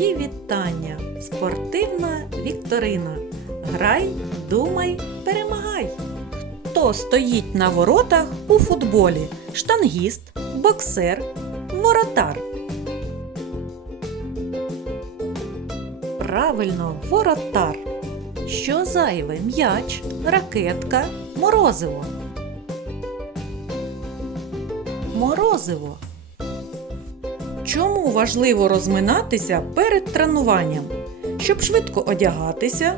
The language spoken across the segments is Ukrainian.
Мої вітання! Спортивна вікторина. Грай, думай, перемагай. Хто стоїть на воротах у футболі? Штангіст, боксер, воротар. Правильно, воротар. Що зайве? М'яч, ракетка, морозиво. Морозиво. Чому важливо розминатися перед тренуванням? Щоб швидко одягатися,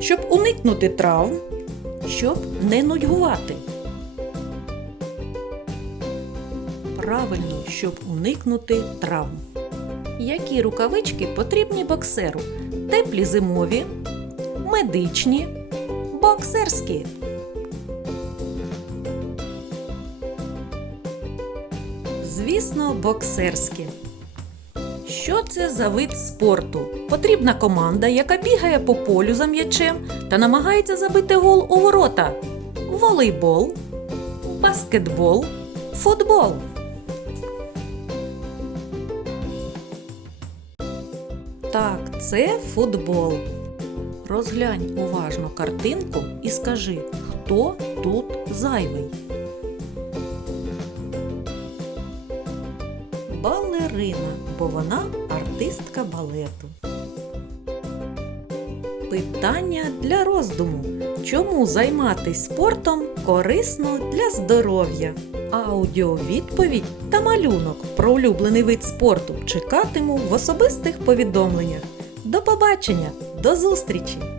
щоб уникнути травм, щоб не нудьгувати. Правильно, щоб уникнути травм. Які рукавички потрібні боксеру? Теплі зимові, медичні, боксерські. Звісно, боксерські. Що це за вид спорту? Потрібна команда, яка бігає по полю за м'ячем та намагається забити гол у ворота. Волейбол, баскетбол, футбол. Так, це футбол. Розглянь уважно картинку і скажи, хто тут зайвий. Балерина, бо вона артистка балету. Питання для роздуму. Чому займатися спортом корисно для здоров'я? Аудіовідповідь та малюнок про улюблений вид спорту чекатиму в особистих повідомленнях. До побачення, до зустрічі!